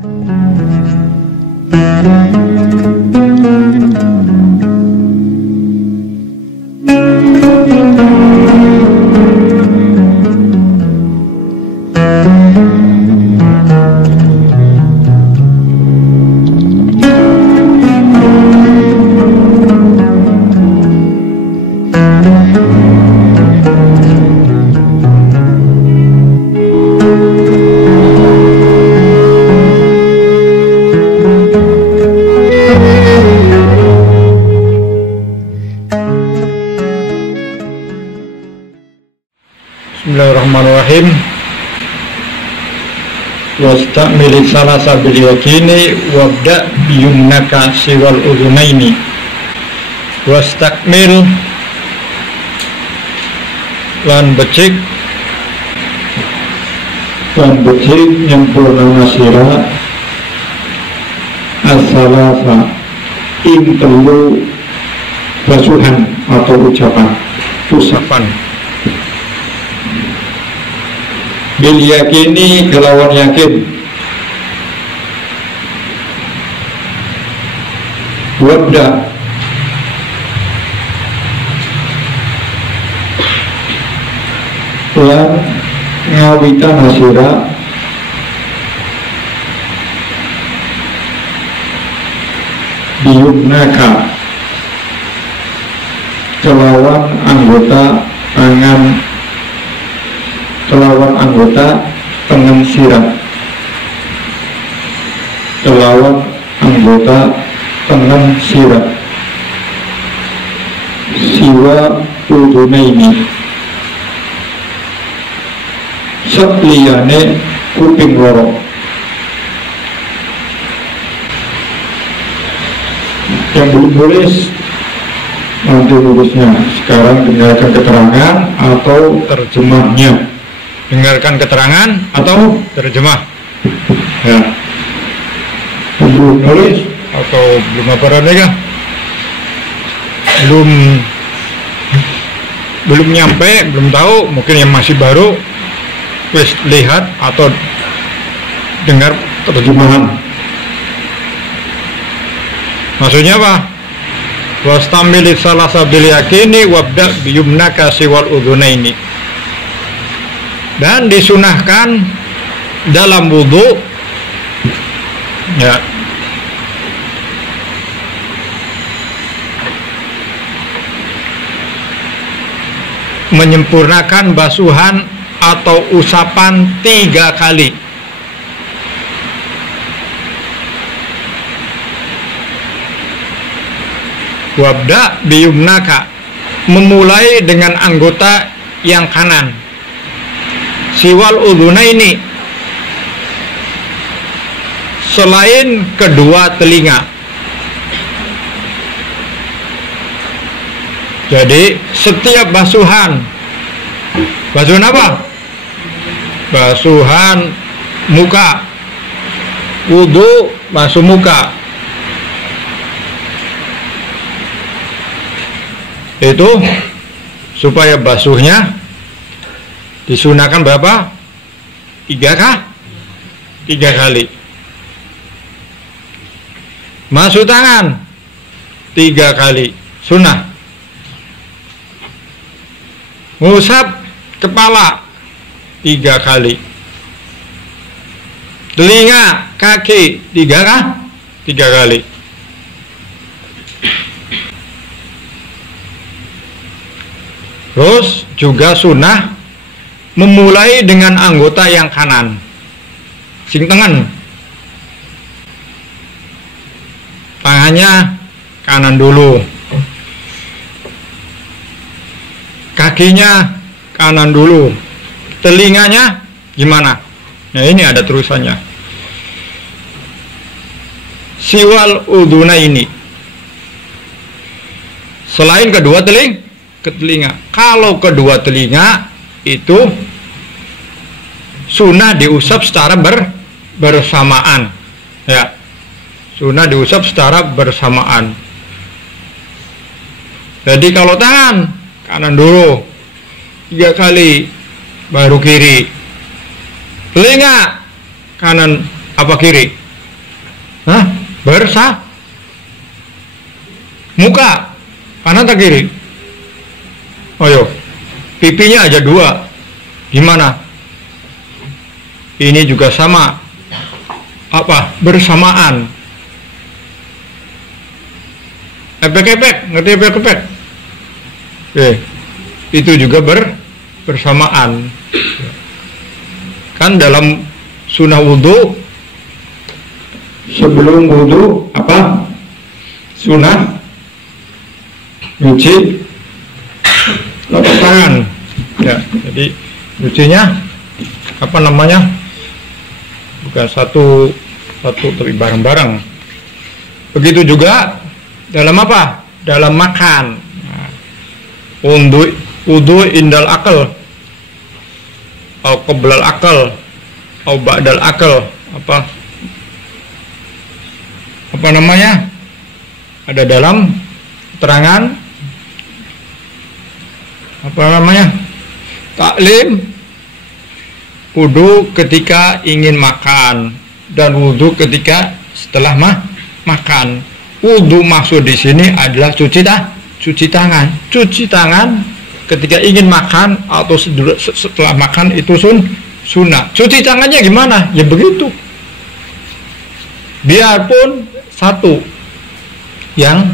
Bismillahirrahmanirrahim. Wastamil salasa bil yakini wabda biyumnaka siwal udhunaini wastakmil lan becik nyempurna sira as-salasa ing telu basuhan atau ucapan bil yakini kelawan yakin wabda lan ngawitan hasira biyumnaka kelawan anggota tangan sirah siwa udunaini sakliyane kuping loro. Yang belum tulis nanti tulisnya. Sekarang dengarkan keterangan atau terjemahnya. Dengarkan keterangan atau terjemah. Ya. Yang belum tulis atau belum apa namanya? Belum nyampe, belum tahu, mungkin yang masih baru wis lihat atau dengar terjemahan. Maksudnya apa? Wastamil salasa bil yakini wabda biyumnaka siwal udhunaini. Dan disunahkan dalam wudu ya menyempurnakan basuhan atau usapan 3 kali. Wabda biyumnaka, memulai dengan anggota yang kanan. Siwal udhunaini, selain kedua telinga. Jadi setiap basuhan apa? Basuhan muka, wudu basuh muka, itu supaya basuhnya disunahkan berapa? 3 kali. Basuh tangan 3 kali sunnah. Ngusap kepala 3 kali. Telinga, kaki 3 kali. Terus juga sunnah memulai dengan anggota yang kanan, sing tengen. Tangannya kanan dulu, kakinya kanan dulu, telinganya gimana? Nah ini ada terusannya. Siwal udhunaini, selain kedua telinga. Kalau kedua telinga itu sunnah diusap secara bersamaan, ya, sunnah diusap secara bersamaan. Jadi kalau tangan kanan dulu 3 kali, baru kiri. Telinga kanan apa kiri? Hah? Bersah muka kanan atau kiri? Oh yo, pipinya aja 2. Gimana? Ini juga sama. Apa? Bersamaan. Epek-epek, ngerti epek-epek? Itu juga bersamaan. Kan dalam sunnah wudhu, sebelum wudhu apa? Sunnah nyuci telapak tangan. Ya, jadi nyucinya apa namanya? Bukan satu tapi bareng-bareng. Begitu juga dalam apa? Dalam makan. Wudu indal akal, atau qoblal akal, atau ba'dal akal, apa namanya? Ada dalam keterangan apa namanya? Taklim wudu ketika ingin makan dan wudu ketika setelah makan. Wudu maksud di sini adalah cuci tangan. Cuci tangan ketika ingin makan atau setelah makan itu sunnah. Cuci tangannya gimana? Ya begitu. Biarpun satu yang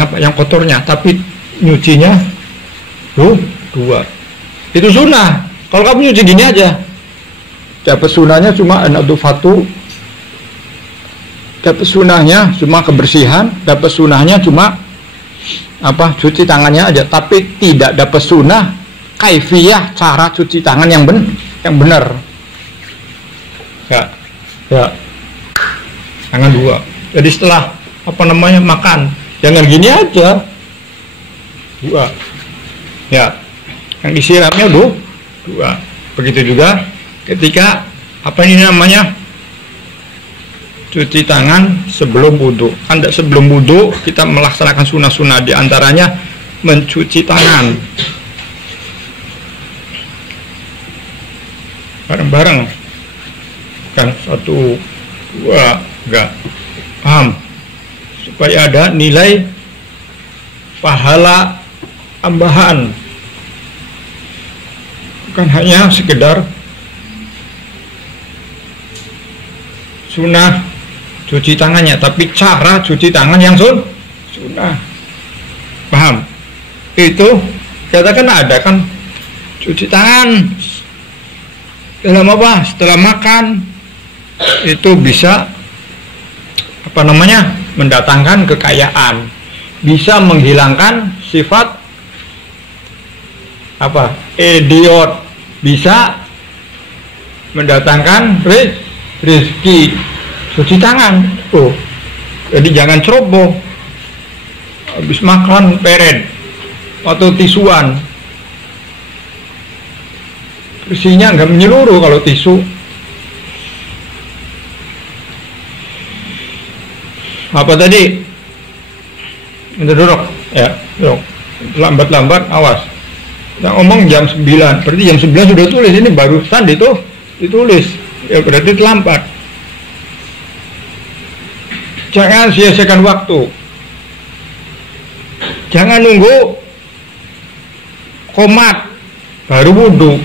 apa? Yang kotornya, tapi nyucinya 2. Itu sunnah. Kalau kamu nyuci gini aja, dapat sunnahnya cuma an-nadhafatu, dapat sunnahnya cuma kebersihan, dapat sunnahnya cuma apa? Cuci tangannya aja, tapi tidak dapat sunnah kaifiyah cara cuci tangan yang benar. Ya. Tangan 2. Jadi setelah apa namanya makan, jangan gini aja. 2. Ya. Yang disiramnya 2. Begitu juga ketika apa ini namanya? Cuci tangan sebelum wudhu. Kan sebelum wudhu kita melaksanakan sunnah-sunnah, diantaranya mencuci tangan bareng-bareng, kan 1, 2, enggak paham, supaya ada nilai pahala tambahan, bukan hanya sekedar sunnah cuci tangannya, tapi cara cuci tangan yang sunnah. Paham? Itu katakan ada kan cuci tangan dalam apa? Setelah makan itu bisa apa namanya? Mendatangkan kekayaan, bisa menghilangkan sifat apa? Idiot, bisa mendatangkan rezeki. Cuci tangan tuh, jadi jangan ceroboh habis makan peret atau tisuan, bersihnya nggak menyeluruh kalau tisu. Apa tadi? Itu duduk ya, duduk lambat-lambat, awas. Yang ngomong jam 9, berarti jam 9 sudah tulis, ini barusan ditulis, ya berarti terlambat. Jangan sia-siakan waktu. Jangan nunggu qomat baru wudhu.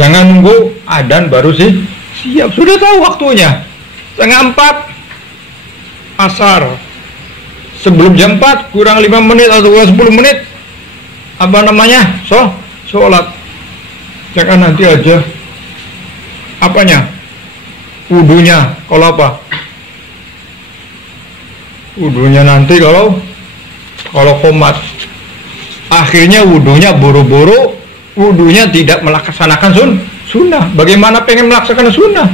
Jangan nunggu adzan baru siap. Sudah tahu waktunya. 3:30 asar. Sebelum jam 4 kurang 5 menit atau kurang 10 menit apa namanya? Sholat. Jangan nanti aja. Apanya? Wudhunya. Kalau apa? Wudhunya nanti kalau qomat. Akhirnya wudhunya buru-buru, wudhunya tidak melaksanakan sunnah. Bagaimana pengen melaksanakan sunnah?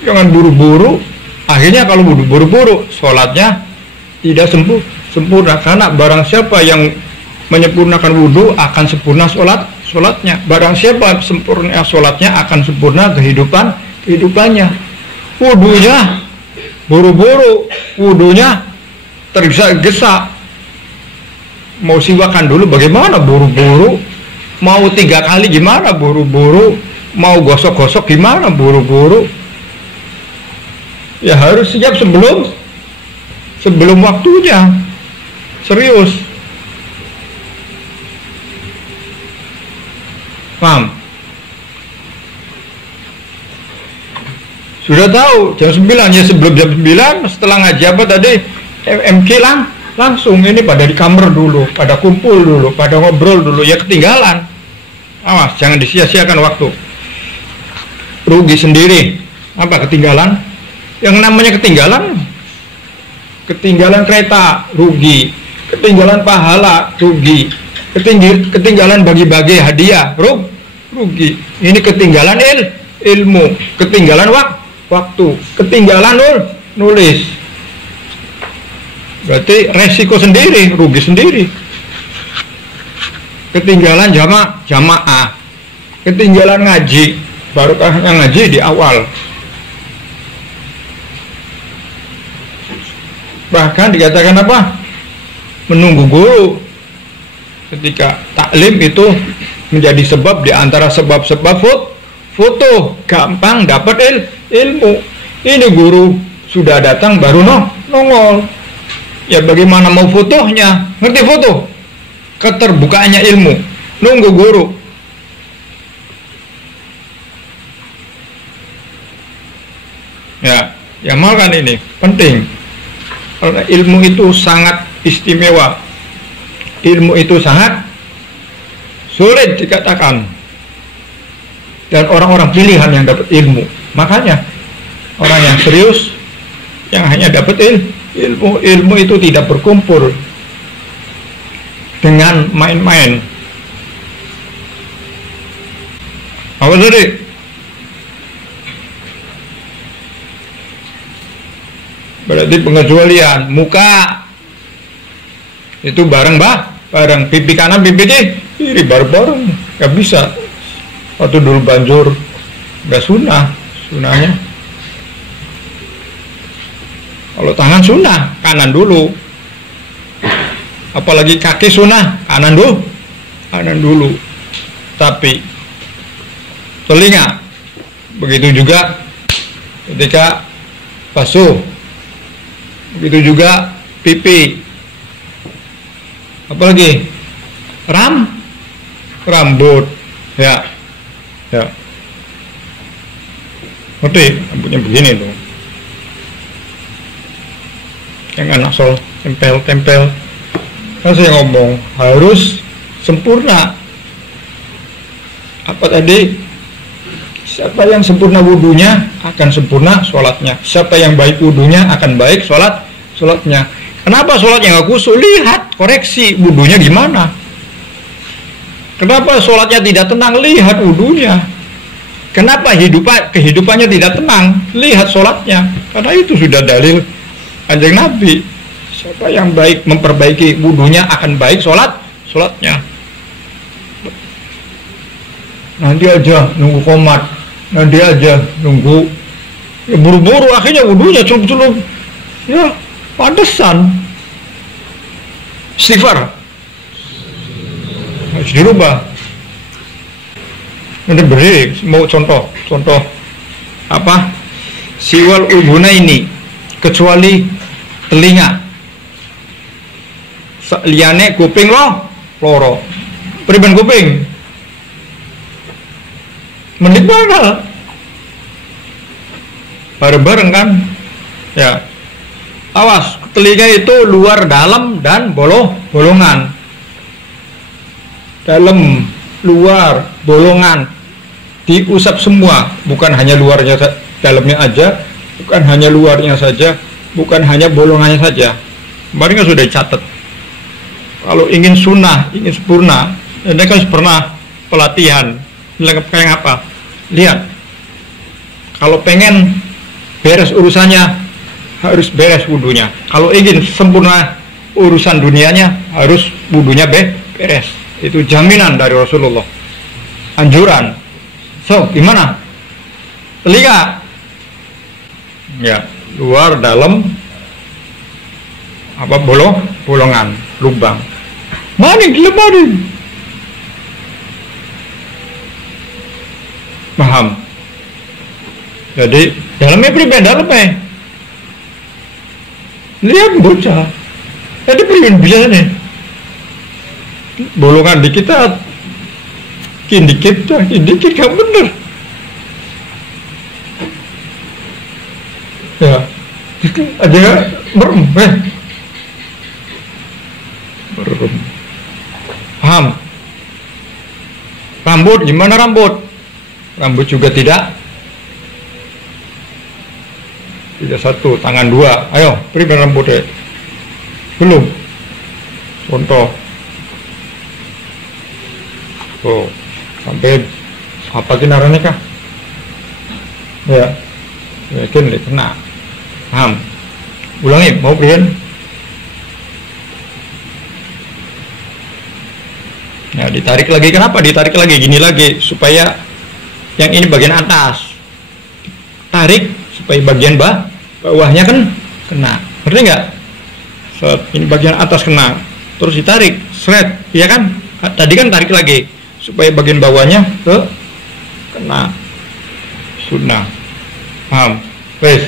Jangan buru-buru. Akhirnya kalau buru-buru, sholatnya tidak sempurna. Karena barang siapa yang menyempurnakan wudhu akan sempurna sholatnya. Barang siapa sempurna sholatnya akan sempurna kehidupannya. Wudhunya buru-buru, wudhunya tergesa-gesa, mau siwakan dulu bagaimana buru-buru, mau 3 kali gimana buru-buru, mau gosok-gosok gimana buru-buru. ya harus siap sebelum waktunya. Serius. Paham? Sudah tahu jam 9, ya sebelum jam 9 setelah ngaji apa tadi MK langsung ini pada di kamar dulu, pada kumpul dulu, pada ngobrol dulu, ya ketinggalan. Awas, jangan disia-siakan waktu. Rugi sendiri. Apa ketinggalan? Yang namanya ketinggalan kereta, rugi. Ketinggalan pahala, rugi. Ketinggalan bagi-bagi hadiah, rugi. Ini ketinggalan ilmu, ketinggalan waktu, ketinggalan nulis. Berarti resiko sendiri, rugi sendiri. Ketinggalan jamaah, ketinggalan ngaji, barokahnya ngaji di awal. Bahkan dikatakan apa? Menunggu guru ketika taklim itu menjadi sebab di antara sebab-sebab foto gampang dapat ilmu. Ini guru sudah datang baru nongol. Ya bagaimana mau fotonya? Ngerti foto? Keterbukaannya ilmu. Nunggu guru. Ya, amalkan ini penting. Karena ilmu itu sangat istimewa. Ilmu itu sangat sulit dikatakan. Dan orang-orang pilihan yang dapat ilmu. Makanya orang yang serius yang hanya dapat ilmu itu tidak berkumpul dengan main-main. Apa tadi? Berarti pengecualian muka itu bareng pipi kanan pipi kiri bareng nggak bisa. Waktu dulu banjur nggak sunahnya. Kalau tangan sunnah kanan dulu, apalagi kaki sunnah kanan dulu. Tapi telinga begitu juga ketika basuh, begitu juga pipi, apalagi rambut, ya, ngerti rambutnya begini tuh. Yang asal tempel. Kan saya ngomong harus sempurna. Apa tadi? Siapa yang sempurna wudunya akan sempurna sholatnya. Siapa yang baik wudunya akan baik sholatnya. Kenapa sholatnya nggak khusyuk? Lihat, koreksi wudunya gimana. Kenapa sholatnya tidak tenang? Lihat wudunya. Kenapa kehidupannya tidak tenang? Lihat sholatnya. Karena itu sudah dalil Kanjeng Nabi. Siapa yang baik memperbaiki wudunya akan baik sholatnya. Nanti aja nunggu komat, nanti aja nunggu, ya buru-buru akhirnya wudunya celup-celup. Ya pantesan istighfar harus dirubah. Nanti beri mau contoh apa? Siwal ubuna ini kecuali telinga, liane kuping loro, priben kuping, mending bareng kan, ya. Awas, telinga itu luar, dalam, dan bolongan. Dalam, luar, bolongan diusap semua, bukan hanya luarnya, dalamnya aja, bukan hanya luarnya saja, bukan hanya bolongannya saja. Kemarin kan sudah dicatat. Kalau ingin sunnah, ingin sempurna, ini kan pernah pelatihan. Pengen apa? Lihat. Kalau pengen beres urusannya, harus beres wudunya. Kalau ingin sempurna urusan dunianya, harus wudunya beres. Itu jaminan dari Rasulullah. Anjuran. So, gimana? Telinga. Ya. Luar, dalam, apa bolongan, lubang. Maning. Paham? Jadi dalamnya pribadi, dalamnya lihat bocah ada priwen biasanya bolongan di kita dikit gak bener ya aja merem paham. Rambut gimana rambut juga tidak satu tangan dua, ayo beri rambutnya belum contoh tuh sampai apa kinaranya kah ya yakin deh kena paham. Ulangi mau berian. Nah ditarik lagi, kenapa ditarik lagi gini lagi supaya yang ini bagian atas tarik supaya bagian bawahnya kan kena, ngerti nggak? Ini bagian atas kena terus ditarik seret ya kan, tadi kan tarik lagi supaya bagian bawahnya kena sunnah. Paham? Wes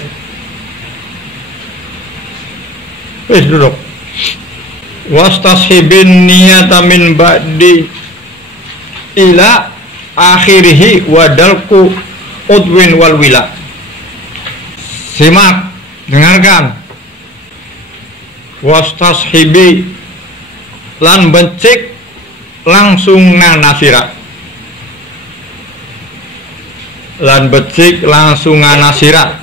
duduk. Wastashibin niyata min ba'di ila akhirihi wadalku udwin wal wila. Simak, dengarkan. Wastashibi lan bencik langsung nasira. Lan becik langsung nasira.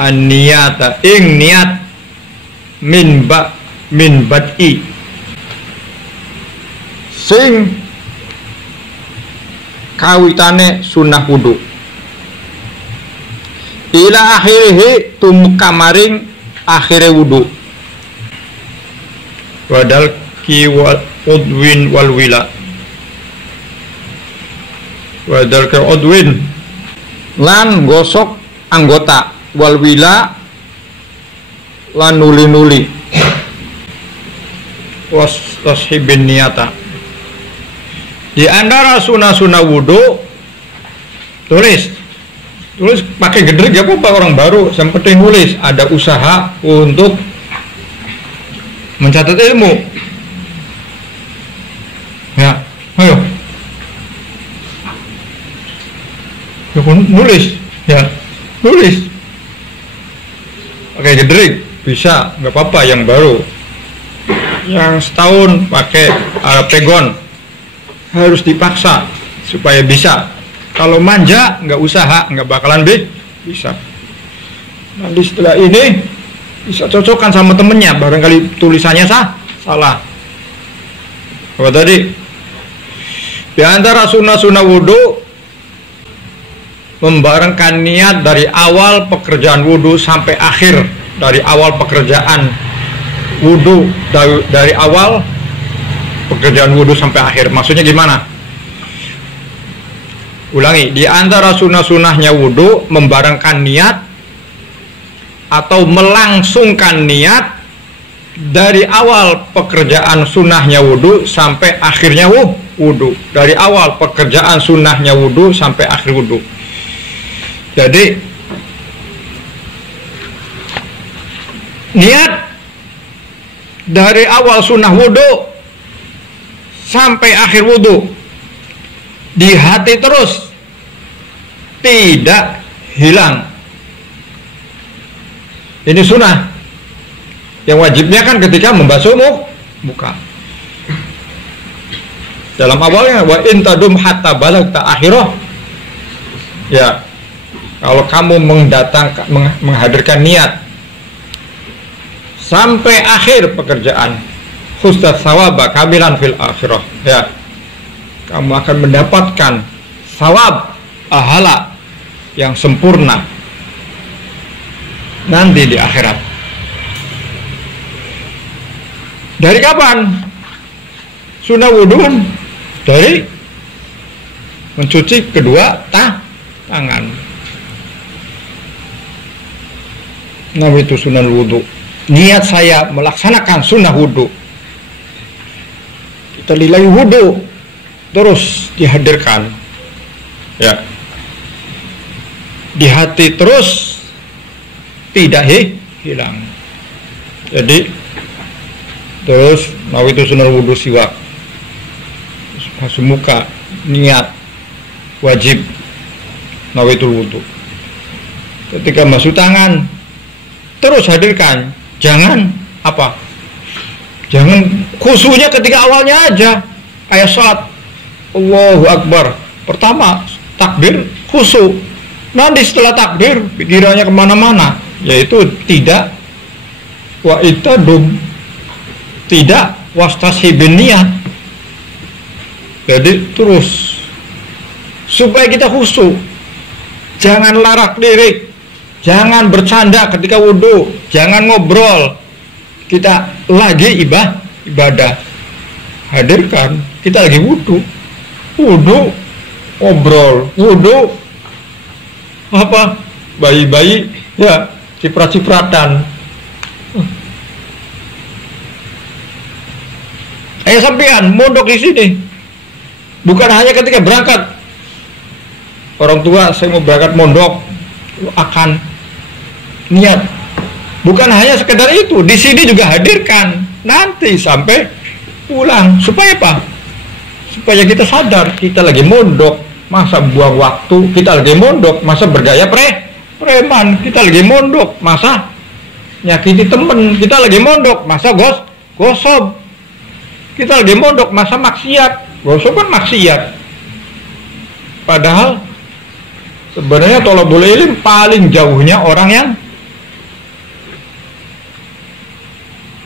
An-niyata ing niat min bad'i sing kawitane sunnah wudu ila akhirihi tumkamaring akhire wudu wadal ki udwin wal wila wadal ki udwin lan gosok anggota wal wila lan nuli-nuli wastashibin niyata. Di antara sunah-sunah wudu tulis pakai gedrik ya apa orang baru, yang penting nulis, ada usaha untuk mencatat ilmu ya. Ayo nulis pakai gedrik bisa, nggak apa-apa. Yang baru, yang setahun pakai pegon, harus dipaksa supaya bisa. Kalau manja nggak usaha nggak bakalan bisa. Nanti setelah ini bisa cocokkan sama temennya, barangkali tulisannya salah. Apa tadi? Di antara sunnah-sunnah wudhu, membarengkan niat dari awal pekerjaan wudhu sampai akhir. Dari awal pekerjaan wudhu, dari awal pekerjaan wudhu sampai akhir. Maksudnya gimana? Ulangi, di antara sunnah-sunnahnya wudhu, membarengkan niat atau melangsungkan niat dari awal pekerjaan sunnahnya wudhu sampai akhirnya wudhu. Dari awal pekerjaan sunnahnya wudhu sampai akhir wudhu. Jadi niat dari awal sunnah wudhu sampai akhir wudhu di hati terus, tidak hilang. Ini sunnah. Yang wajibnya kan ketika membasuh muka. Dalam awalnya wa intadum hatta balagta akhirah. Ya, kalau kamu menghadirkan niat sampai akhir pekerjaan, khusdat sawaba kamilan fil akhirah, ya, kamu akan mendapatkan sawab pahala yang sempurna nanti di akhirat. Dari kapan sunnah wudhu? Dari mencuci kedua tangan. Nah, itu sunnah wudhu. Niat saya melaksanakan sunnah wudhu, kita nilai wudhu terus dihadirkan, ya, di hati terus, tidak hilang. Jadi terus nawaitu sunnah wudu siwak, basuh muka, niat wajib nawaitul wudu. Ketika basuh tangan terus hadirkan, jangan apa? Jangan khusyuknya ketika awalnya aja, kayak sholat Allahu Akbar, pertama takbir khusyuk, nanti setelah takbir pikirannya kemana-mana, yaitu tidak wa itadum, tidak wastashibin niat. Jadi terus supaya kita khusyuk, jangan larak lirik, jangan bercanda ketika wudhu, jangan ngobrol. Kita lagi ibadah, hadirkan kita lagi wudhu ngobrol, wudhu apa bayi-bayi ya ciprat-cipratan. Sampean mondok di sini bukan hanya ketika berangkat, orang tua saya mau berangkat mondok, akan niat, bukan hanya sekedar itu, di sini juga hadirkan nanti sampai pulang. Supaya apa? Supaya kita sadar kita lagi mondok, masa buang waktu. Kita lagi mondok, masa bergaya preman. Kita lagi mondok, masa nyakiti temen. Kita lagi mondok, masa gosok. Kita lagi mondok, masa maksiat. Gosok kan maksiat. Padahal sebenarnya thalabul ilm paling jauhnya orang yang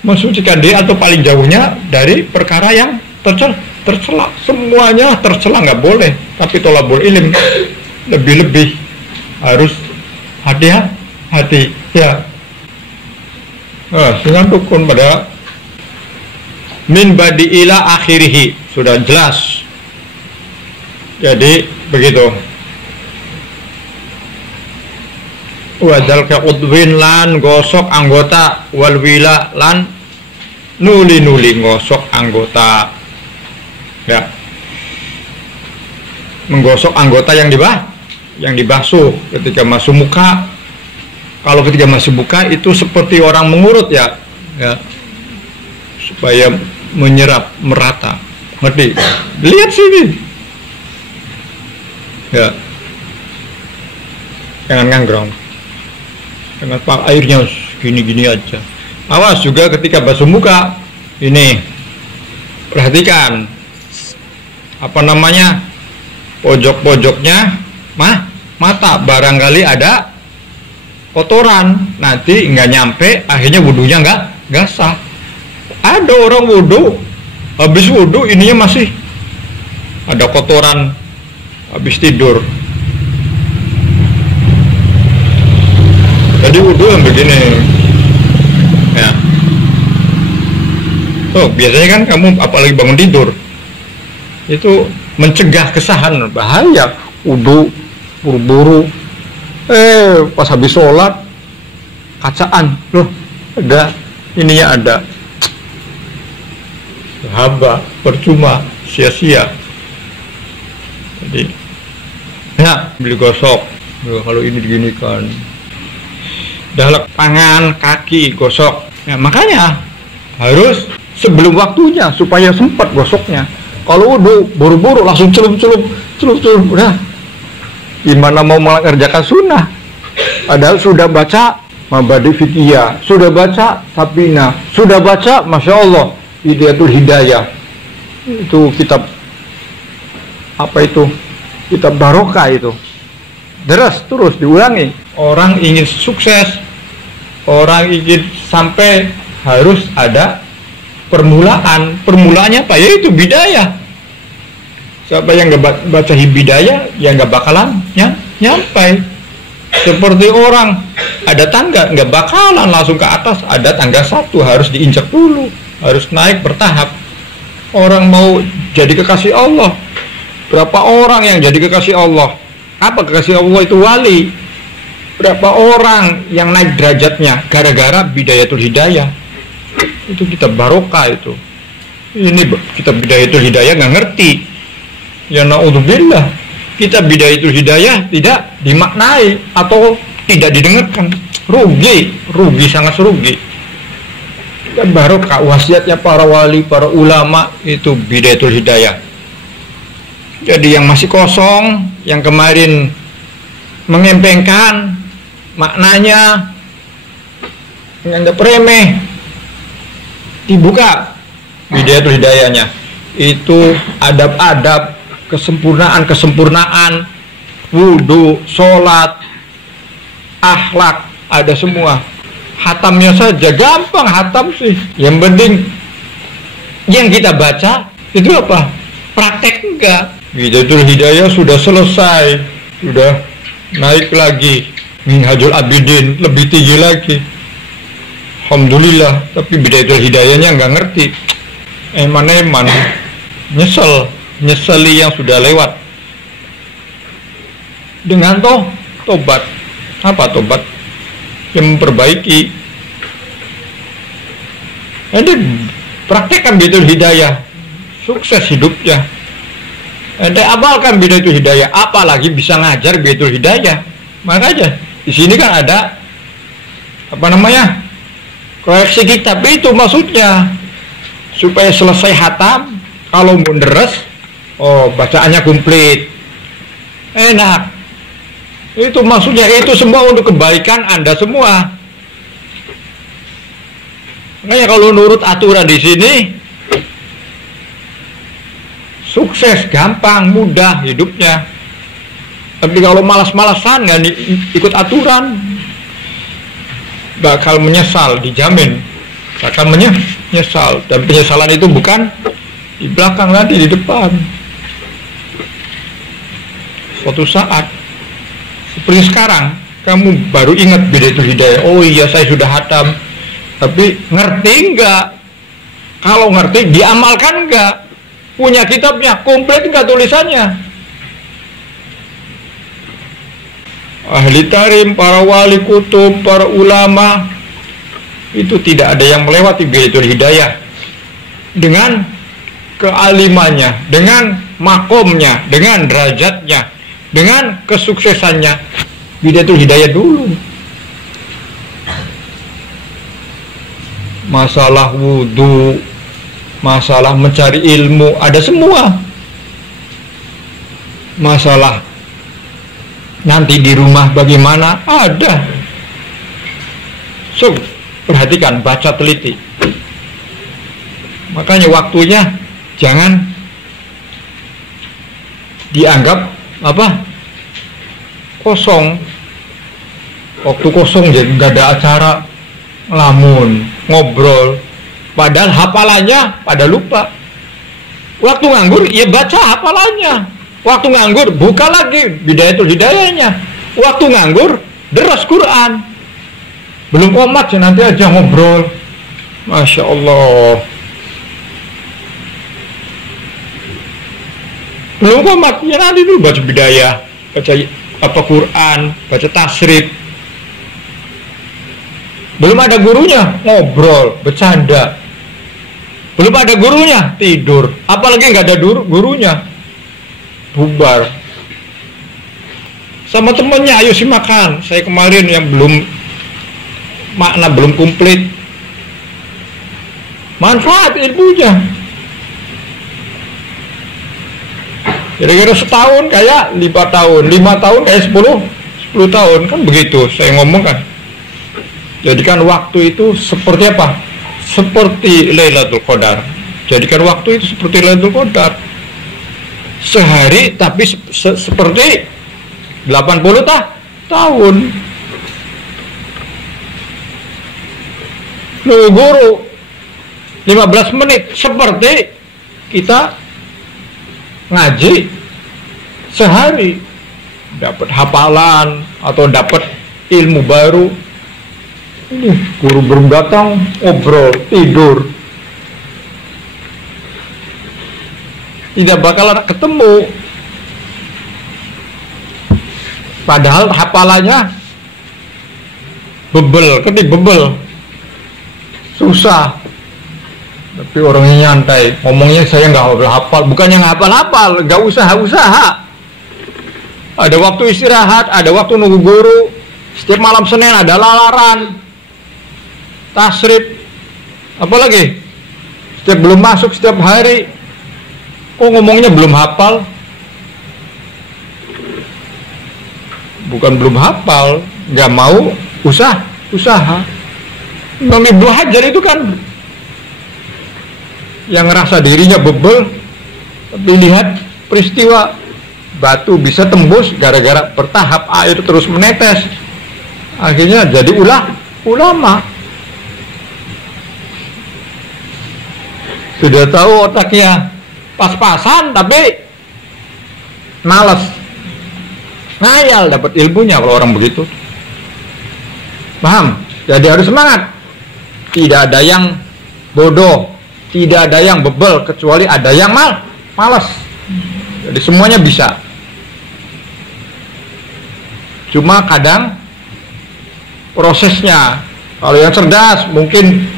mensucikan diri, atau paling jauhnya dari perkara yang tercela. Semuanya tercela nggak boleh, tapi thalabul ilm lebih harus hati-hati ya. Dengan rukun pada min badi ila akhirih sudah jelas. Jadi begitu. Wadal ka udwin lan gosok anggota, wal wila lan nuli gosok anggota ya, menggosok anggota yang dibasuh ketika masuk muka. Kalau ketika masuk muka itu seperti orang mengurut ya supaya menyerap merata, ngerti? Lihat sini ya, jangan nganggrong, jangan pak airnya gini-gini aja. Awas juga ketika basuh muka ini, perhatikan apa namanya, pojok-pojoknya mata, barangkali ada kotoran, nanti nggak nyampe, akhirnya wudhunya nggak sah. Ada orang wudhu, habis wudhu ininya masih ada kotoran habis tidur. Jadi wudhu yang begini ya. Biasanya kan kamu apalagi bangun tidur itu mencegah kesahan, bahaya. Wudhu buru-buru, pas habis sholat kacaan, loh ada ininya, ada haba, percuma, sia-sia. Jadi ya beli gosok, kalau ini diginikan, dalek tangan, kaki gosok ya, makanya harus sebelum waktunya supaya sempat gosoknya. Kalau wudhu buru-buru langsung celup, udah gimana mau mengerjakan sunnah? Padahal sudah baca Mabadi Fikiyah, sudah baca Sapina, sudah baca Masya Allah Hidayatul Hidayah, itu kitab apa itu, kitab barokah itu. Terus diulangi. Orang ingin sukses, orang ingin sampai, harus ada permulaannya apa? Yaitu bidayah. Siapa yang nggak baca bidayah, ya nggak bakalan nyampai. Seperti orang ada tangga, nggak bakalan langsung ke atas. Ada tangga satu, harus diinjak dulu, harus naik bertahap. Orang mau jadi kekasih Allah, berapa orang yang jadi kekasih Allah? Apa kekasih Allah itu? Wali. Berapa orang yang naik derajatnya gara-gara Bidayatul Hidayah? Itu kitab barokah itu. Ini kitab Bidayatul Hidayah nggak ngerti. Ya na'udzubillah, kitab Bidayatul Hidayah tidak dimaknai atau tidak didengarkan. Rugi, sangat rugi. Dan barokah wasiatnya para wali, para ulama, itu bidayatul hidayah. Jadi yang masih kosong, yang kemarin mengempengkan maknanya, menganggap remeh, dibuka bidayatul hidayahnya. Itu adab-adab, kesempurnaan, wudhu, sholat, akhlak, ada semua. Hatamnya saja gampang hatam sih. Yang penting yang kita baca itu apa? Praktek enggak. Bidayatul hidayah sudah selesai, sudah naik lagi. Minhajul Abidin lebih tinggi lagi. Alhamdulillah. Tapi bidayatul hidayahnya nggak ngerti. Eman-eman, nyeseli yang sudah lewat. Dengan tobat. Apa tobat? Yang memperbaiki. Jadi praktekkan bidayatul hidayah, sukses hidupnya. Ente amalkan bidayatul hidayah, apalagi bisa ngajar bidayatul hidayah. Makanya di sini kan ada koreksi kitab, itu maksudnya supaya selesai hatam. Kalau mau deres, bacaannya komplit, enak. Itu maksudnya, itu semua untuk kebaikan Anda semua. Makanya kalau nurut aturan di sini, sukses, gampang, mudah hidupnya. Tapi kalau malas-malasan nggak ikut aturan, bakal menyesal, dijamin. Bakal menyesal. Dan penyesalan itu bukan di belakang, nanti di depan. Suatu saat, seperti sekarang, kamu baru ingat bidayatul hidayah. Oh iya, saya sudah hatam. Tapi ngerti enggak? Kalau ngerti, diamalkan enggak? Punya kitabnya, komplit enggak tulisannya? Ahli tarim, para wali kutub, para ulama, itu tidak ada yang melewati bidayatul hidayah. Dengan kealimannya, dengan makomnya, dengan derajatnya, dengan kesuksesannya. Bidayatul hidayah dulu. Masalah wudhu, masalah mencari ilmu, ada semua. Masalah nanti di rumah bagaimana, ada. So, perhatikan, baca teliti. Makanya waktunya jangan dianggap kosong. Waktu kosong jadi nggak ada acara, ngelamun, ngobrol, padahal hafalannya pada lupa. Waktu nganggur, ya baca hafalannya. Waktu nganggur, buka lagi bidayatul hidayahnya. Waktu nganggur, deras Quran. Belum komat ya, nanti aja ngobrol. Masya Allah. Belum komat ya, nanti dulu baca bidayah, baca Quran, baca tasrif. Belum ada gurunya, ngobrol, bercanda. Belum ada gurunya, tidur. Apalagi nggak ada gurunya, bubar. Sama temennya, ayo sih makan. Saya kemarin yang belum komplit. Manfaat ilmunya. Kira-kira setahun kayak 5 tahun, 5 tahun kayak 10 tahun, kan begitu saya ngomong kan. Jadikan waktu itu seperti apa? Seperti Lailatul Qadar. Jadikan waktu itu seperti Lailatul Qadar. Sehari tapi seperti 80 tahun. Nunggu guru 15 menit seperti kita ngaji sehari. Dapat hafalan atau dapat ilmu baru. Ini guru belum datang, ngobrol, tidur. Tidak bakalan ketemu. Padahal hafalannya bebel. Susah. Tapi orangnya nyantai. Ngomongnya saya nggak hafal. Bukannya nggak hafal, nggak usaha. Ada waktu istirahat, ada waktu nunggu guru. Setiap malam Senin ada lalaran, tasrif, Apalagi setiap belum masuk setiap hari, kok ngomongnya belum hafal? Bukan belum hafal, nggak mau usaha. Imam Ibnu Hajar itu kan yang ngerasa dirinya bebel, tapi lihat peristiwa batu bisa tembus gara-gara bertahap air terus menetes, akhirnya jadi ulama. Sudah tahu otaknya pas-pasan tapi malas, ngayal dapat ilmunya kalau orang begitu. Paham? Jadi harus semangat. Tidak ada yang bodoh, tidak ada yang bebel, kecuali ada yang malas. Jadi semuanya bisa. Cuma kadang prosesnya, kalau yang cerdas mungkin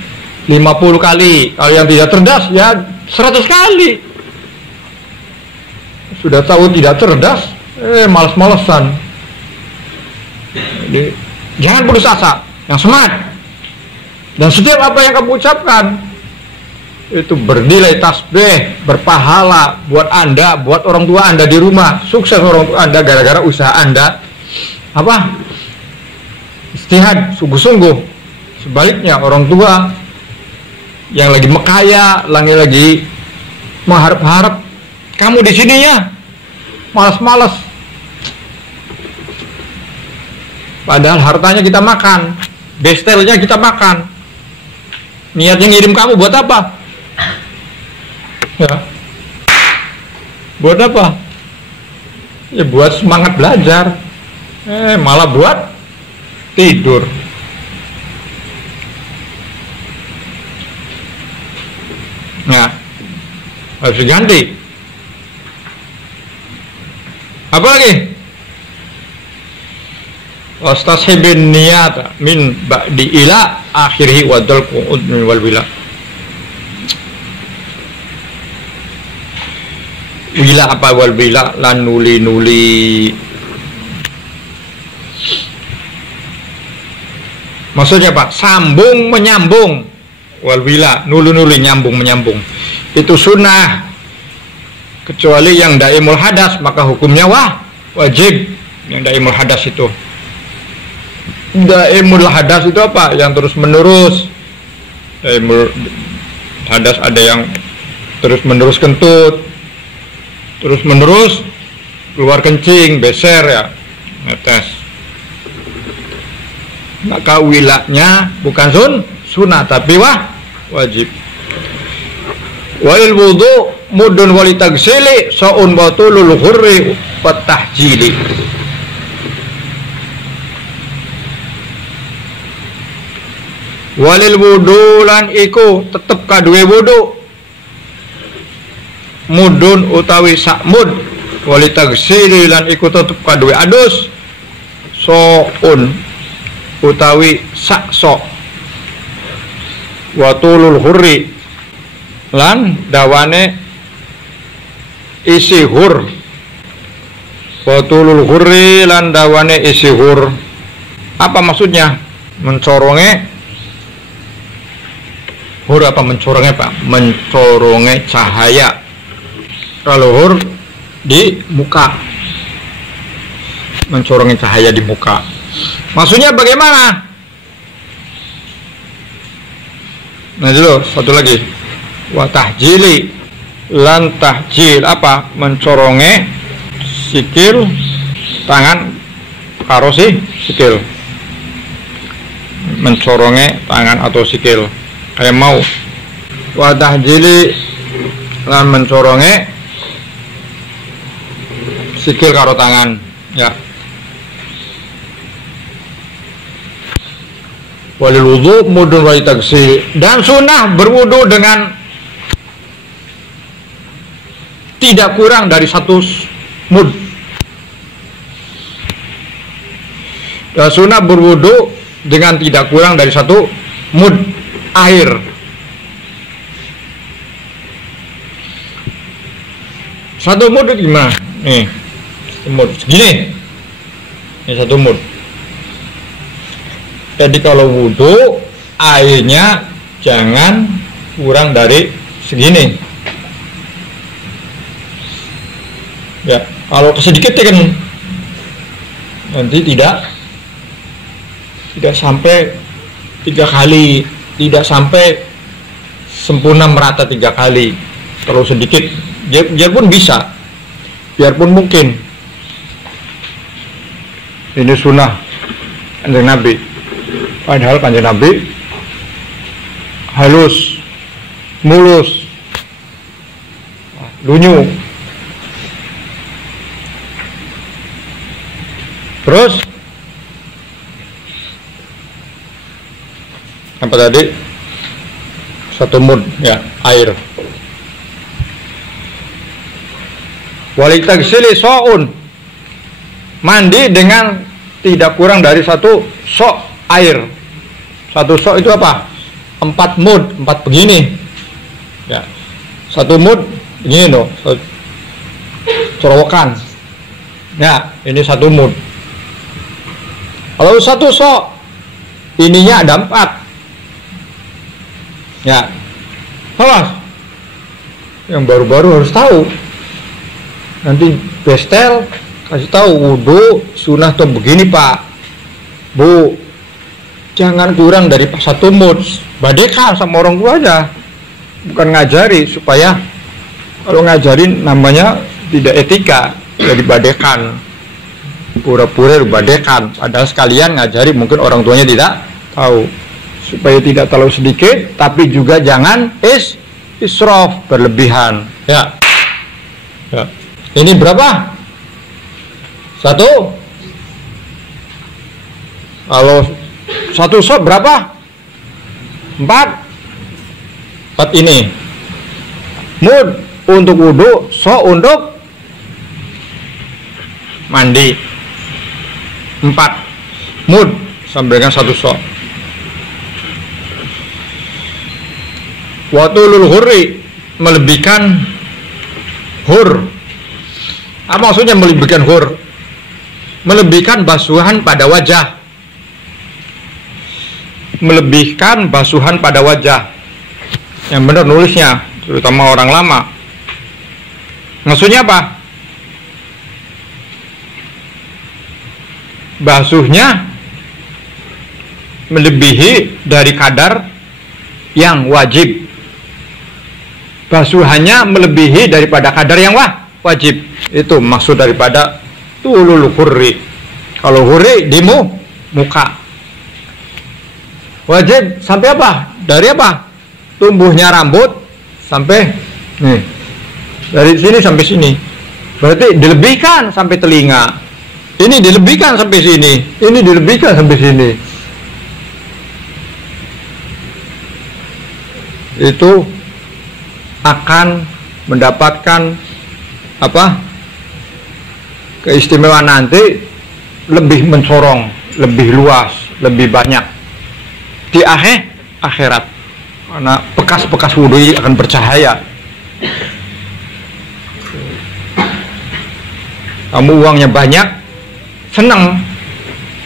50 kali, kalau yang tidak cerdas ya 100 kali. Sudah tahu tidak cerdas, malas-malesan. Jadi jangan putus asa, yang semangat. Dan setiap apa yang kamu ucapkan itu bernilai tasbih, berpahala buat Anda, buat orang tua Anda di rumah. Sukses orang tua Anda gara-gara usaha Anda istihad sungguh-sungguh. Sebaliknya orang tua yang lagi mekaya, lagi mengharap-harap kamu di sini ya malas-malas, padahal hartanya kita makan, bestelnya kita makan. Niatnya ngirim kamu buat apa? Ya, buat apa? Ya buat semangat belajar, malah buat tidur. Nah, harus diganti. Apa lagi? Wastashibin niyata min ba'di ila akhirih wadal qu'ud min wal wila. Wila apa wal wila? Lan nuli. Maksudnya Pak, sambung menyambung. Wal wila, nuli nyambung menyambung. Itu sunnah. Kecuali yang daimul hadas, maka hukumnya wajib. Yang daimul hadas itu. Daimul hadas itu apa? Yang terus menerus. Daimul hadas ada yang terus menerus kentut, terus menerus keluar kencing, beser ya, netes. Maka wilaknya bukan sunnah tapi wajib. Walil wudu mudun wali tagsili sa'un batulul hurri wat tahjili. Walil wudu lan iku tetep kaduwe wudu mudun utawi sakmud wali tagsili lan iku tetep kaduwe adus so'un utawi sakso watulul hurri lan dawane isi hur. Watulul hurri lan dawane isi hur. Apa maksudnya? Mencoronge hur apa mencorongnya Pak? Mencorongnya cahaya. Kalau hur di muka, mencorongnya cahaya di muka. Maksudnya bagaimana? Nah dulu satu lagi. Wa tahjili lan tahjil apa? Mencorongnya sikil tangan karo sikil. Mencorongnya tangan atau sikil. Kayak mau wa tahjili lan mencorongnya sikil karo tangan ya. Walil wudu mudun wa tagsil, dan sunnah berwudu dengan tidak kurang dari 1 mud. Dan sunnah berwudu dengan tidak kurang dari 1 mud air. 1 mud itu gimana? Nih, 1 mud segini. Ini 1 mud. Jadi kalau wudhu airnya jangan kurang dari segini. Ya, kalau sedikit kan nanti tidak sampai 3 kali, tidak sampai sempurna merata 3 kali. Terlalu sedikit, biarpun bisa, biarpun mungkin. Ini sunnah Kanjeng Nabi. Padahal Kanjeng Nabi halus, mulus, lunyu. Terus apa tadi? 1 mud ya air. Walitagsili so'un, mandi dengan tidak kurang dari 1 sok air. 1 sok itu apa? 4 mud, 4 begini. Ya. 1 mud begini loh, corowokan. Ya, ini 1 mud. Kalau 1 sok, ininya ada 4. Ya, awas. Yang baru-baru harus tahu. Nanti bestel kasih tahu wudu sunnah tuh begini Pak, Bu. Jangan kurang dari 1 mud. Badekan sama orang tua aja. Bukan ngajari, supaya kalau ngajarin namanya tidak etika, jadi badekan. Pura-pura badekan, padahal sekalian ngajari mungkin orang tuanya tidak tahu. Supaya tidak terlalu sedikit, tapi juga jangan israf, berlebihan. Ya. Ya. Ini berapa? 1. Kalau 1 sok berapa? 4 ini. Mud untuk wudu, sok untuk mandi. 4 mud sampai dengan 1 sok. Watulul hurri, melebihkan hur. Apa maksudnya melebihkan hur? Melebihkan basuhan pada wajah. Melebihkan basuhan pada wajah. Yang benar nulisnya, terutama orang lama. Maksudnya apa? Basuhnya melebihi dari kadar yang wajib. Basuhannya melebihi daripada kadar yang wajib. Itu maksud daripada tulul hurri. Kalau hurri di muka. Wajib sampai apa? Dari apa? Tumbuhnya rambut sampai nih. Dari sini sampai sini. Berarti dilebihkan sampai telinga. Ini dilebihkan sampai sini. Ini dilebihkan sampai sini. Itu akan mendapatkan apa? Keistimewaan nanti lebih mencorong, lebih luas, lebih banyak di akhirat. Karena bekas-bekas wudhu akan bercahaya. Kamu uangnya banyak, seneng.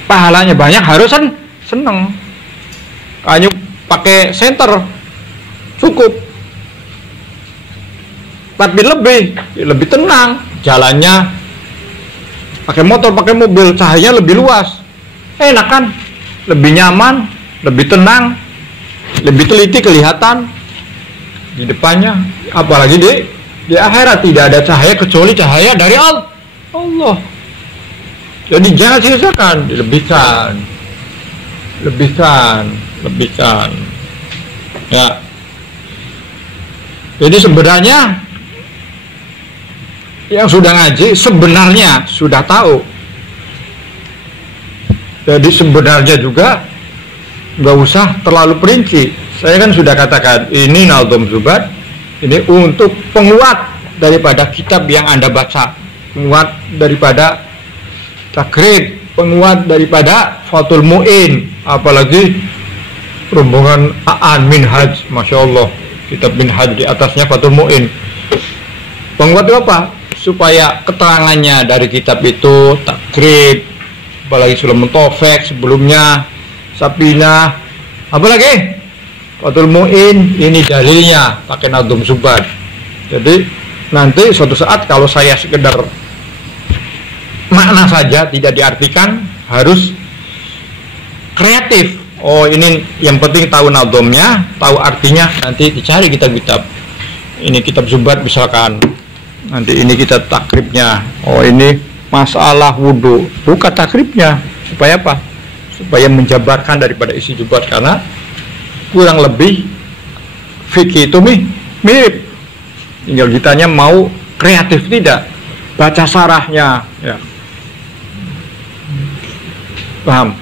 Pahalanya banyak, harus seneng. Kamu pakai senter, cukup. Tapi lebih tenang. Jalannya pakai motor, pakai mobil, cahayanya lebih luas. Enak kan? Lebih nyaman, lebih tenang, lebih teliti kelihatan di depannya. Apalagi di akhirat tidak ada cahaya kecuali cahaya dari Allah. Jadi jangan sia-siakan, lebihkan. Ya. Jadi sebenarnya yang sudah ngaji sebenarnya sudah tahu. Jadi sebenarnya juga nggak usah terlalu perinci. Saya kan sudah katakan ini Naldhum Zubat, ini untuk penguat daripada kitab yang Anda baca, penguat daripada Takrib, penguat daripada Fathul Mu'in, apalagi rombongan Aan Minhaj, Masya Allah, kitab Minhaj di atasnya Fathul Mu'in. Penguat itu apa? Supaya keterangannya dari kitab itu Takrib, apalagi Sulamun Taufik sebelumnya, Sapina, apalagi Fathul Mu'in ini dalilnya pakai Nadhum Subad. Jadi nanti suatu saat kalau saya sekedar makna saja tidak diartikan, harus kreatif. Oh ini yang penting tahu nadhumnya, tahu artinya, nanti dicari kitab-kitab. Ini kitab Subad misalkan, nanti ini kita takribnya. Oh ini masalah wudhu, buka takribnya. Supaya apa? Supaya menjabarkan daripada isi Subad, karena kurang lebih fikih itu mirip. Tinggal ditanya mau kreatif tidak, baca sarahnya, ya. Paham?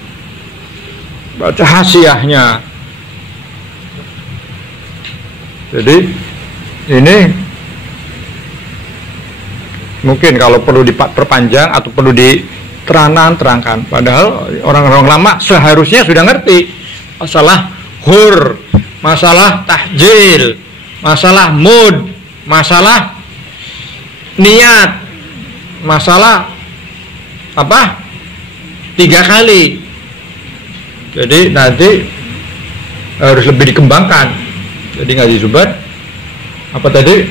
Baca hasiahnya. Jadi ini mungkin kalau perlu diperpanjang atau perlu diterangkan. Padahal orang-orang lama seharusnya sudah ngerti masalah hur, masalah tahjil, masalah mud, masalah niat, masalah apa? 3 kali. Jadi nanti harus lebih dikembangkan. Jadi ngaji Subad apa tadi?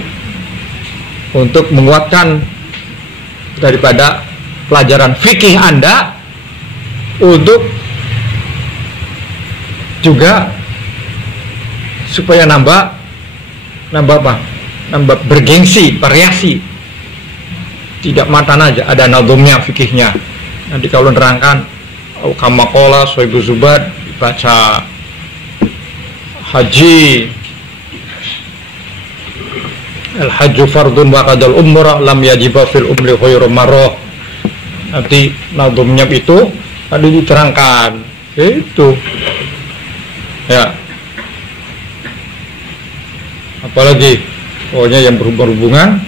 Untuk menguatkan daripada pelajaran fikih Anda, untuk juga supaya nambah apa? Nambah bergengsi, variasi. Tidak matan aja, ada nadhumnya, fikihnya. Nanti kalau nerangkan kamakola Sohibul Subad, baca haji, al-hajju fardun wa qadal umrah lam yajiba fil umri khairu marrah. Nanti nadhumnya itu tadi diterangkan. Itu. Ya. Apalagi pokoknya yang berhubungan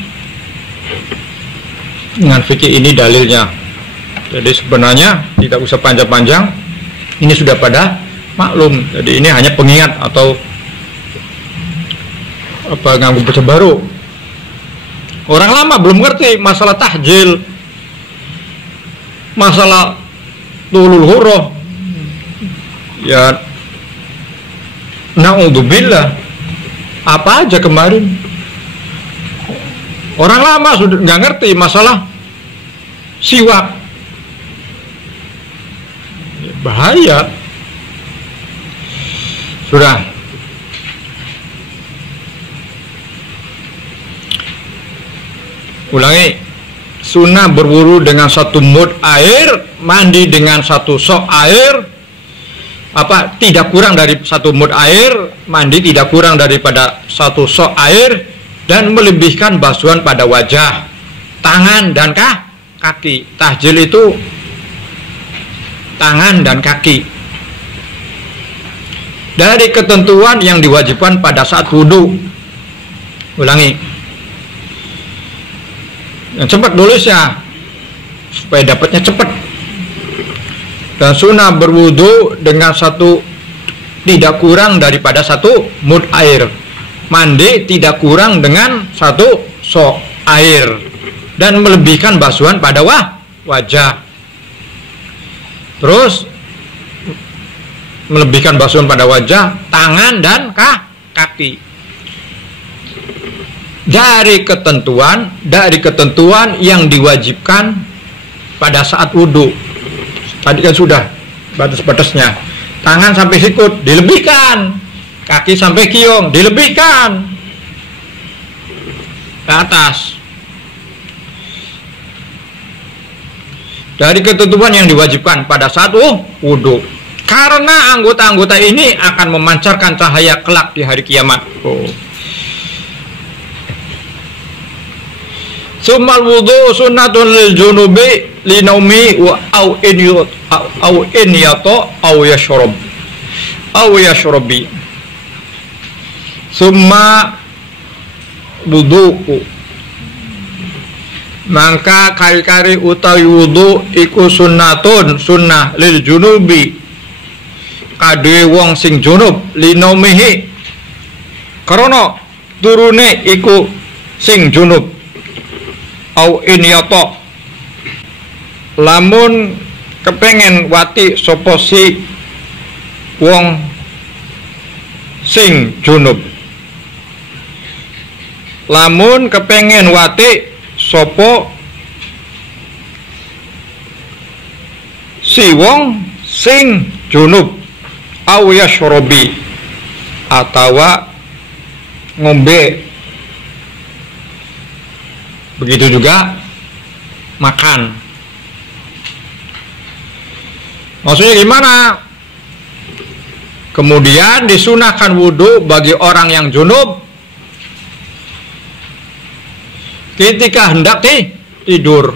dengan fikih ini dalilnya. Jadi sebenarnya tidak usah panjang-panjang, ini sudah pada maklum. Jadi ini hanya pengingat atau apa, nganggu baca baru. Orang lama belum ngerti masalah tahjil, masalah tulul hurrah. Ya na'udzubillah, apa aja kemarin. Orang lama sudah nggak ngerti masalah siwak. Bahaya. Sudah. Ulangi. Sunnah berwudu dengan 1 mud air, mandi dengan 1 sok air. Apa? Tidak kurang dari 1 mud air, mandi tidak kurang daripada 1 sok air, dan melebihkan basuhan pada wajah, tangan dan kaki. Tahjil itu tangan dan kaki. Dari ketentuan yang diwajibkan pada saat wudhu. Ulangi. Yang cepat tulisnya supaya dapatnya cepat. Dan sunnah berwudhu dengan 1 tidak kurang daripada 1 mud air. Mandi tidak kurang dengan 1 sok air, dan melebihkan basuhan pada wajah. Terus melebihkan basuhan pada wajah, tangan dan kaki. Dari ketentuan yang diwajibkan pada saat wudhu. Tadi kan sudah batas-batasnya. Tangan sampai sikut dilebihkan, kaki sampai kiong dilebihkan ke atas. Dari ketentuan yang diwajibkan pada saat wudhu, karena anggota-anggota ini akan memancarkan cahaya kelak di hari kiamat. Summal wudhu sunnatun lil junubi li naumi wa au in yato au yashrobi. Summa wuduku, maka kari-kari utawi wudu iku sunnatun, sunnah lil junubi kadhe wong sing junub, linomihi karena turune iku sing junub, au inyato lamun kepengen wati sapa si wong sing junub. Lamun kepengen wati sopo si wong sing junub au yashrobi atawa ngombe, begitu juga makan. Maksudnya gimana? Kemudian disunahkan wudhu bagi orang yang junub ketika hendak tidur.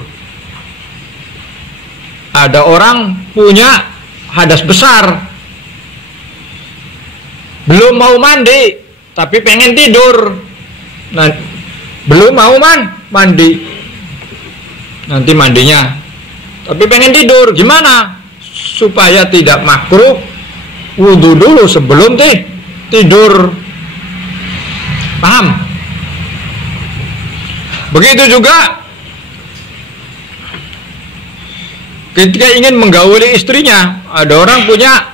Ada orang punya hadas besar, belum mau mandi, tapi pengen tidur. Nah, belum mau mandi, nanti mandinya, tapi pengen tidur. Gimana? Supaya tidak makruh, wudhu dulu sebelum tidur. Paham? Begitu juga ketika ingin menggauli istrinya. Ada orang punya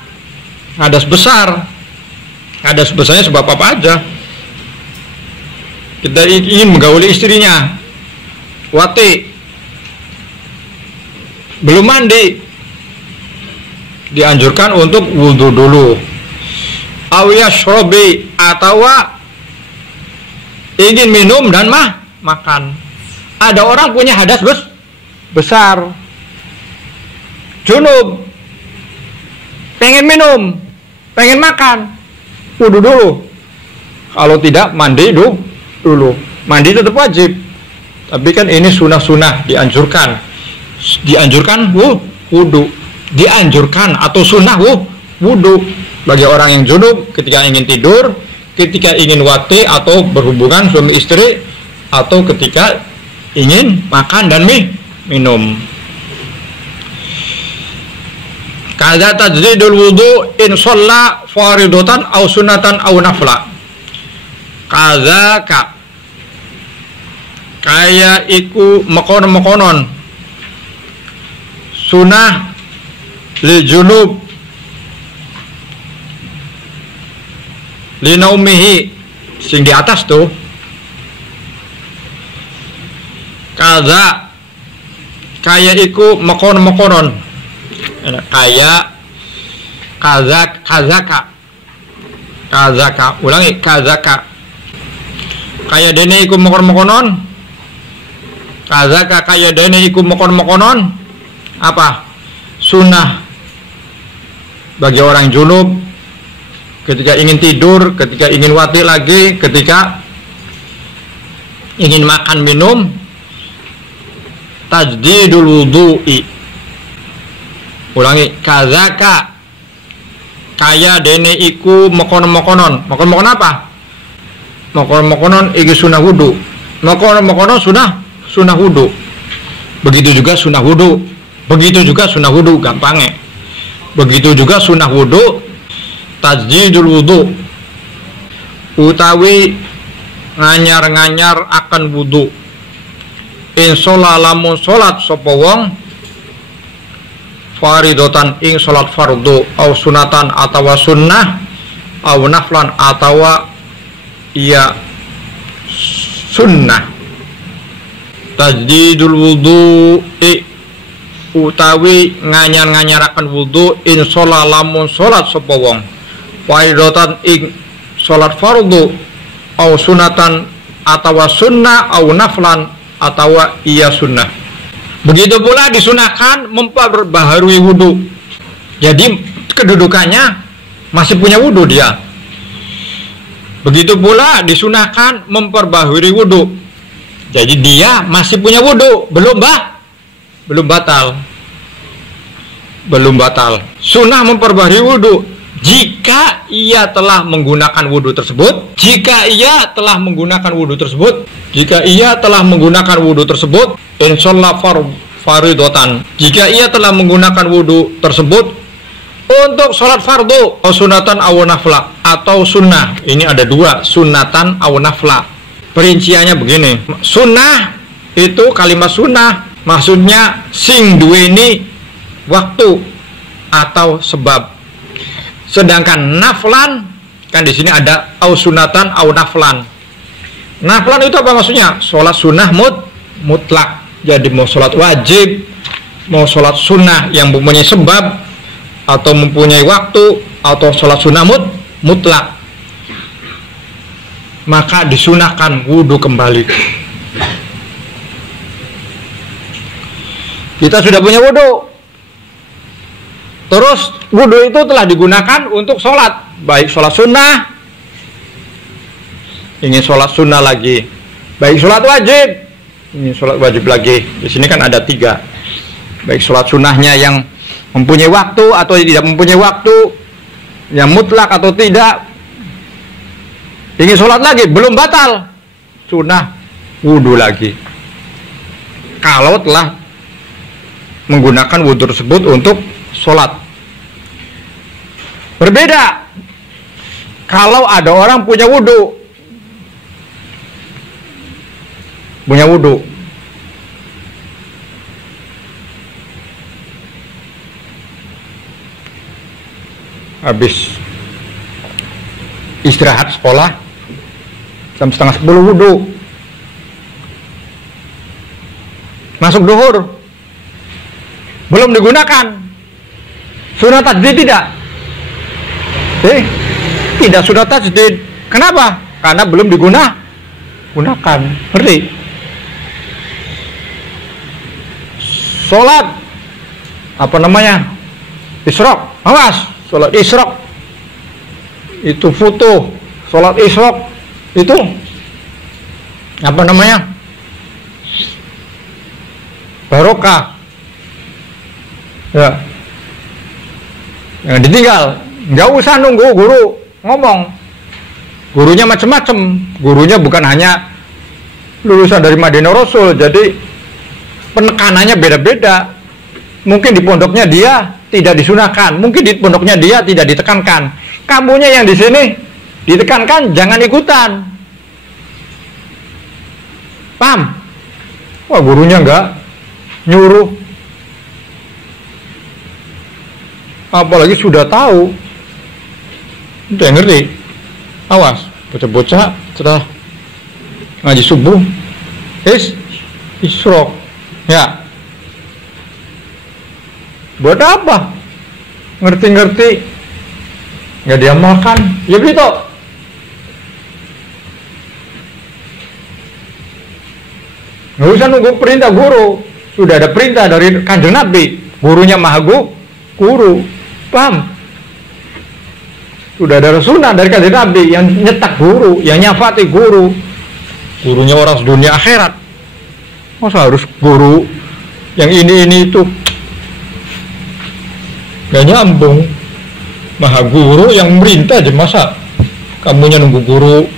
hadas besar. Hadas besarnya sebab apa aja. Kita ingin menggauli istrinya, wati, belum mandi, dianjurkan untuk wudhu dulu. Awyashrobi atau ingin minum dan makan. Ada orang punya hadas besar, junub, pengen minum, pengen makan, wudhu dulu. Kalau tidak, mandi dulu. Mandi tetap wajib, tapi kan ini sunah-sunah, dianjurkan wudhu, dianjurkan atau sunnah wudhu bagi orang yang junub ketika ingin tidur, ketika ingin wati atau berhubungan suami istri, atau ketika ingin makan dan minum. Kadza tajdidul wudu in shalla faridatan aw sunatan aw nafla. Kadzaka kaya iku mekonon sunah li junub li naumihi, sing di atas tuh. Kaza kaya iku mekonon kaya kazaka ulangi kazaka kaya dene iku mekonon kazaka kaya dene iku mekonon apa? Sunnah bagi orang junub ketika ingin tidur, ketika ingin wati lagi, ketika ingin makan minum, tajdidul wudu'i. Ulangi, kazaka kaya dene iku mekonon apa? Mekonon iki sunah wudu. Mekonon sunah wudu. Begitu juga sunah wudu. Gampangnya. Begitu juga sunah wudu, tajdidul wudu, utawi nganyar-nganyar akan wudu. Insya lamun sholat sapa wong faridotan ing sholat fardu, au sunatan atawa sunnah, au naflan atawa iya sunnah. Tajdidul wudu utawi nganyar-nganyarakan wudu insya lamun sholat sapa wong faridotan ing sholat fardu, au sunatan atawa sunnah, au naflan atawa iya sunnah. Begitu pula disunahkan memperbaharui wudhu. Jadi kedudukannya masih punya wudhu dia. Begitu pula disunahkan memperbaharui wudhu. Jadi dia masih punya wudhu, belum batal. Sunnah memperbaharui wudhu jika ia telah menggunakan wudhu tersebut. Jika ia telah menggunakan wudhu tersebut, insyaallah faridotan. Jika ia telah menggunakan wudhu tersebut untuk sholat fardu, atau sunatan aw nafla, atau sunnah. Ini ada dua, sunatan aw nafla. Perinciannya begini. Sunnah itu kalimat sunnah maksudnya sing duweni waktu atau sebab. Sedangkan naflan Kan di sini ada au sunatan au naflan. Naflan itu apa maksudnya? Sholat sunnah mutlak. Jadi mau sholat wajib, mau sholat sunnah yang mempunyai sebab atau mempunyai waktu, atau sholat sunnah mutlak, maka disunahkan wudhu kembali. Kita sudah punya wudhu, terus wudhu itu telah digunakan untuk sholat, baik sholat sunnah, ingin sholat sunnah lagi, baik sholat wajib, ingin sholat wajib lagi. Di sini kan ada 3, baik sholat sunnahnya yang mempunyai waktu atau tidak mempunyai waktu, yang mutlak atau tidak. Ingin sholat lagi, belum batal, sunnah wudhu lagi. Kalau telah menggunakan wudhu tersebut untuk sholat. Berbeda kalau ada orang punya wudhu, habis istirahat sekolah jam 9:30 wudhu, masuk duhur belum digunakan, sunat tajdid tidak? Tidak sunat tajdid. Kenapa? Karena belum gunakan. Ngerti? Sholat apa namanya? Isyraq. Awas, sholat isyraq itu foto. Sholat isyraq itu apa namanya? Barokah. Ya, yang ditinggal, nggak usah nunggu guru ngomong. Gurunya macam-macam. Gurunya bukan hanya lulusan dari Madinah Rasul, jadi penekanannya beda-beda. Mungkin di pondoknya dia tidak disunahkan, mungkin di pondoknya dia tidak ditekankan. Kamunya yang di sini ditekankan, jangan ikutan. Paham? Wah, gurunya nggak nyuruh. Apalagi sudah tahu, udah ngerti. Awas, bocah-bocah setelah ngaji subuh, isyraq, ya. Buat apa? Ngerti-ngerti, nggak diamalkan, ya begitu. Nggak usah nunggu perintah guru, sudah ada perintah dari Kanjeng Nabi, gurunya maha guru. Paham? Sudah ada sunnah dari Kanjeng Nabi yang nyetak guru, yang nyafati guru. Gurunya orang sedunia akhirat. Masa harus guru yang ini itu? Gak nyambung. Maha guru yang merintah aja, masa kamunya nunggu guru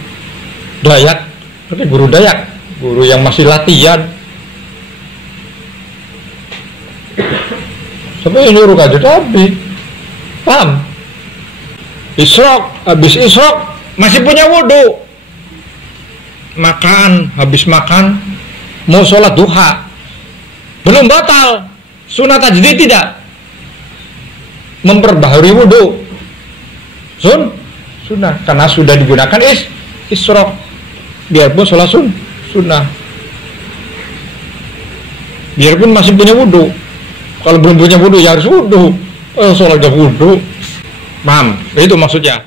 Dayak? Tapi guru Dayak, guru yang masih latihan. Siapa yang nyuruh Kanjeng Nabi? Paham? Isyraq, habis isyraq masih punya wudhu, makan, habis makan mau sholat duha, belum batal, sunat tajdid tidak, memperbaharui wudhu, sunnah, karena sudah digunakan isyraq, biarpun sholat sunnah, biarpun masih punya wudhu. Kalau belum punya wudhu ya harus wudhu. Sholat gak wudhu. Paham? Itu maksudnya.